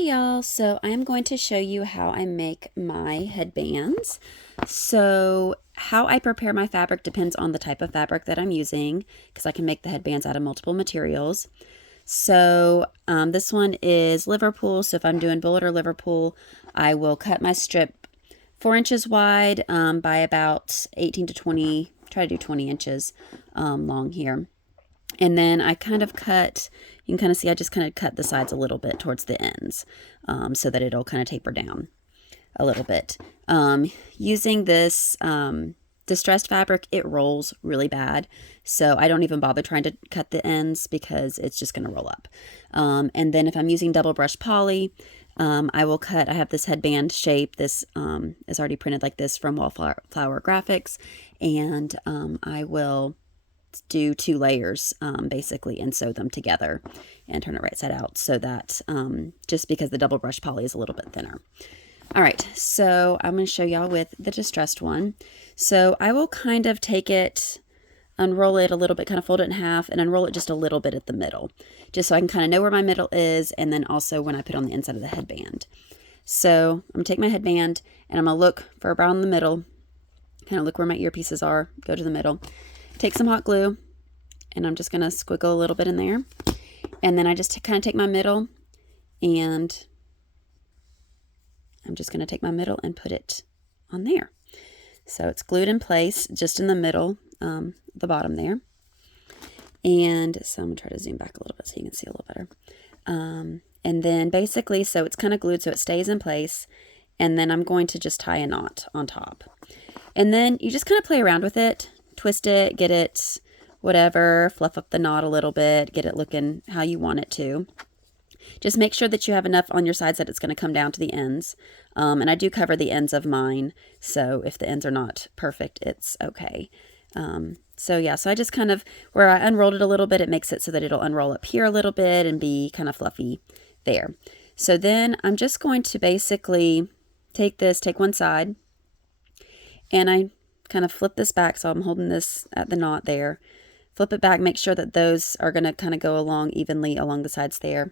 Hey y'all, so I'm going to show you how I make my headbands. So how I prepare my fabric depends on the type of fabric that I'm using because I can make the headbands out of multiple materials. So this one is Liverpool, so if I'm doing bullet or Liverpool, I will cut my strip 4 inches wide by about 18 to 20, try to do 20 inches long here. And then I kind of cut, you can kind of see I just kind of cut the sides a little bit towards the ends so that it'll kind of taper down a little bit. Using this distressed fabric, it rolls really bad. So I don't even bother trying to cut the ends because it's just going to roll up. And then if I'm using double brush poly, I will cut, I have this headband shape. This is already printed like this from Wallflower Graphics. And I will do 2 layers basically and sew them together and turn it right side out so that just because the double brush poly is a little bit thinner. All right, so I'm going to show y'all with the distressed one. So I will kind of take it, unroll it a little bit, kind of fold it in half and unroll it just a little bit at the middle, just so I can kind of know where my middle is, and then also when I put on the inside of the headband. So I'm going to take my headband and I'm going to look for around the middle, kind of look where my earpieces are, go to the middle. Take some hot glue, and I'm just going to squiggle a little bit in there. And then I just kind of take my middle, and I'm just going to take my middle and put it on there. So it's glued in place just in the middle, the bottom there. And so I'm going to try to zoom back a little bit so you can see a little better. And then basically, so it's kind of glued so it stays in place. And then I'm going to just tie a knot on top. And then you just kind of play around with it. Twist it, get it, whatever, fluff up the knot a little bit, get it looking how you want it to. Just make sure that you have enough on your sides that it's going to come down to the ends. And I do cover the ends of mine, so if the ends are not perfect, it's okay. So yeah, so I just kind of, where I unrolled it a little bit, it makes it so that it'll unroll up here a little bit and be kind of fluffy there. So then I'm just going to basically take one side, and I kind of flip this back, so I'm holding this at the knot there. Flip it back, make sure that those are going to kind of go along evenly along the sides there.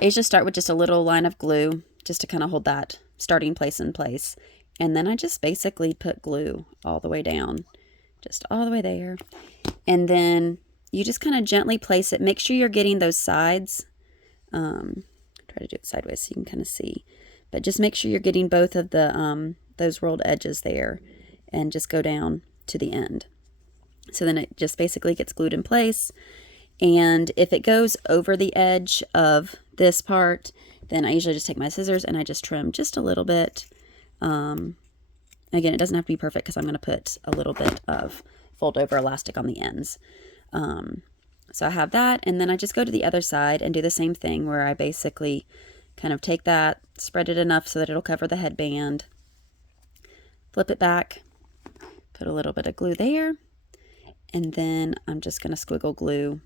I usually start with just a little line of glue just to kind of hold that starting place in place. And then I just basically put glue all the way down, just all the way there. And then you just kind of gently place it. Make sure you're getting those sides. Try to do it sideways so you can kind of see. But just make sure you're getting both of the those rolled edges there, and just go down to the end. So then it just basically gets glued in place. And if it goes over the edge of this part, then I usually just take my scissors and I just trim just a little bit. Again, it doesn't have to be perfect because I'm going to put a little bit of fold over elastic on the ends. So I have that, and then I just go to the other side and do the same thing where I basically kind of take that, spread it enough so that it'll cover the headband, flip it back, put a little bit of glue there, and then I'm just going to squiggle glue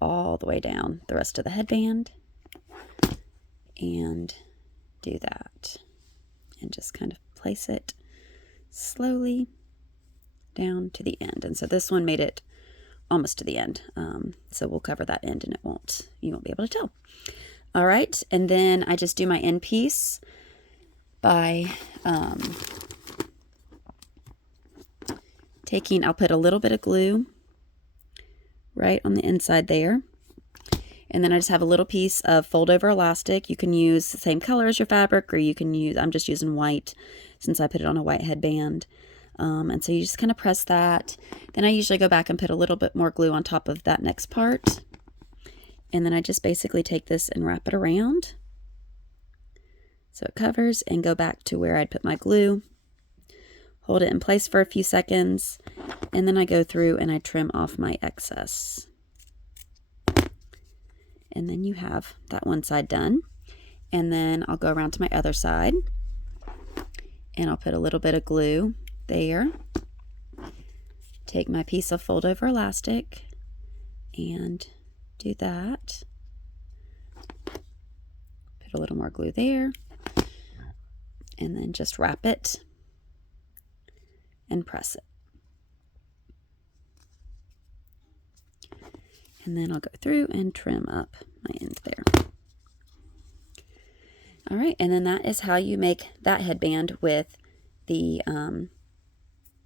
all the way down the rest of the headband and do that. And just kind of place it slowly down to the end. And so this one made it almost to the end. So we'll cover that end and you won't be able to tell. All right, and then I just do my end piece by I'll put a little bit of glue right on the inside there. And then I just have a little piece of fold over elastic. You can use the same color as your fabric, or you can use, I'm just using white since I put it on a white headband. And so you just kind of press that. Then I usually go back and put a little bit more glue on top of that next part. And then I just basically take this and wrap it around so it covers, and go back to where I'd put my glue. Hold it in place for a few seconds, and then I go through and I trim off my excess. And then you have that one side done. And then I'll go around to my other side, and I'll put a little bit of glue there. Take my piece of fold over elastic and do that. Put a little more glue there, and then just wrap it and press it. And then I'll go through and trim up my ends there. All right, and then that is how you make that headband with the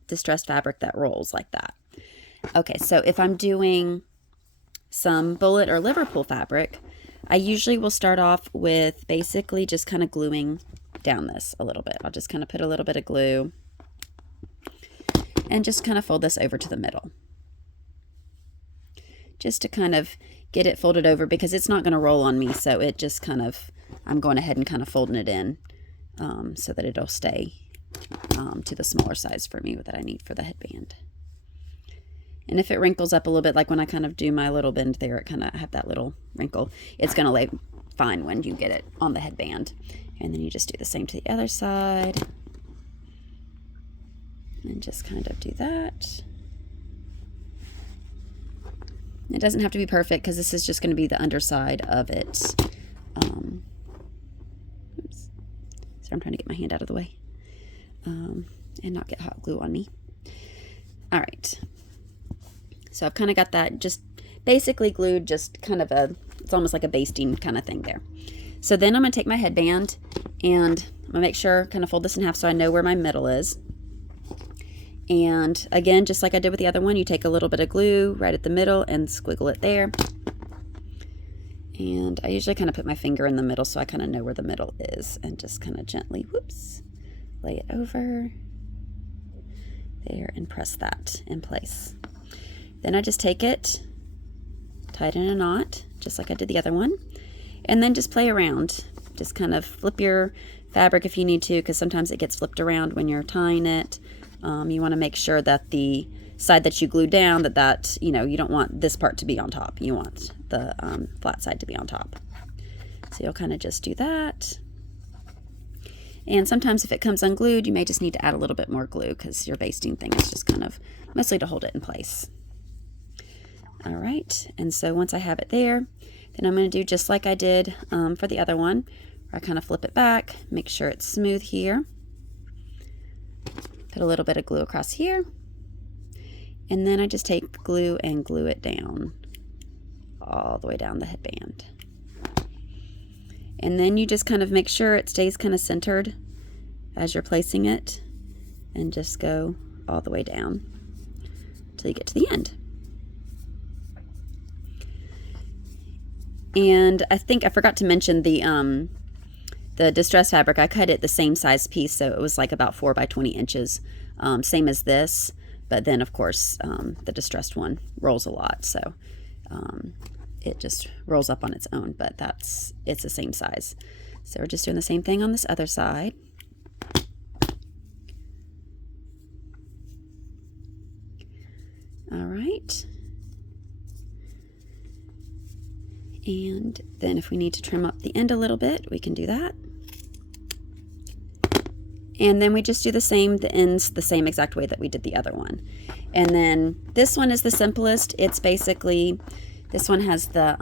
distressed fabric that rolls like that. Okay, so if I'm doing some bullet or Liverpool fabric, I usually will start off with basically just kind of gluing down this a little bit. I'll just kind of put a little bit of glue and just kind of fold this over to the middle. Just to kind of get it folded over because it's not going to roll on me, so it just kind of, I'm going ahead and kind of folding it in so that it'll stay to the smaller size for me that I need for the headband. And if it wrinkles up a little bit, like when I kind of do my little bend there, it kind of have that little wrinkle, it's going to lay fine when you get it on the headband. And then you just do the same to the other side. And just kind of do that. It doesn't have to be perfect because this is just going to be the underside of it. Oops. So I'm trying to get my hand out of the way and not get hot glue on me. All right. So I've kind of got that just basically glued, just kind of it's almost like a basting kind of thing there. So then I'm going to take my headband and I'm going to make sure, kind of fold this in half so I know where my middle is. And again, just like I did with the other one, you take a little bit of glue right at the middle and squiggle it there. And I usually kind of put my finger in the middle so I kind of know where the middle is and just kind of gently, whoops, lay it over there and press that in place. Then I just take it, tie it in a knot, just like I did the other one, and then just play around. Just kind of flip your fabric if you need to, because sometimes it gets flipped around when you're tying it. You want to make sure that the side that you glue down, that you know, you don't want this part to be on top. You want the flat side to be on top. So you'll kind of just do that. And sometimes if it comes unglued, you may just need to add a little bit more glue because your basting thing is just kind of mostly to hold it in place. All right, and so once I have it there, then I'm going to do just like I did for the other one, where I kind of flip it back, make sure it's smooth here. Put a little bit of glue across here, and then I just take glue and glue it down all the way down the headband. And then you just kind of make sure it stays kind of centered as you're placing it, and just go all the way down until you get to the end. And I think I forgot to mention the distress fabric. I cut it the same size piece, so it was like about 4 by 20 inches, same as this. But then, of course, the distressed one rolls a lot, so it just rolls up on its own. But it's the same size. So we're just doing the same thing on this other side. All right. And then if we need to trim up the end a little bit, we can do that. And then we just do the ends the same exact way that we did the other one. And then this one is the simplest. It's basically, this one has the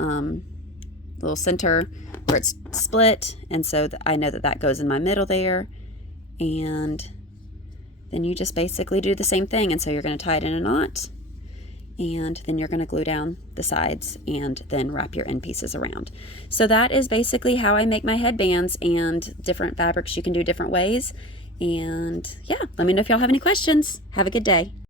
little center where it's split. And so I know that goes in my middle there. And then you just basically do the same thing. And so you're going to tie it in a knot. And then you're going to glue down the sides and then wrap your end pieces around. So that is basically how I make my headbands, and different fabrics you can do different ways. And yeah, let me know if y'all have any questions. Have a good day.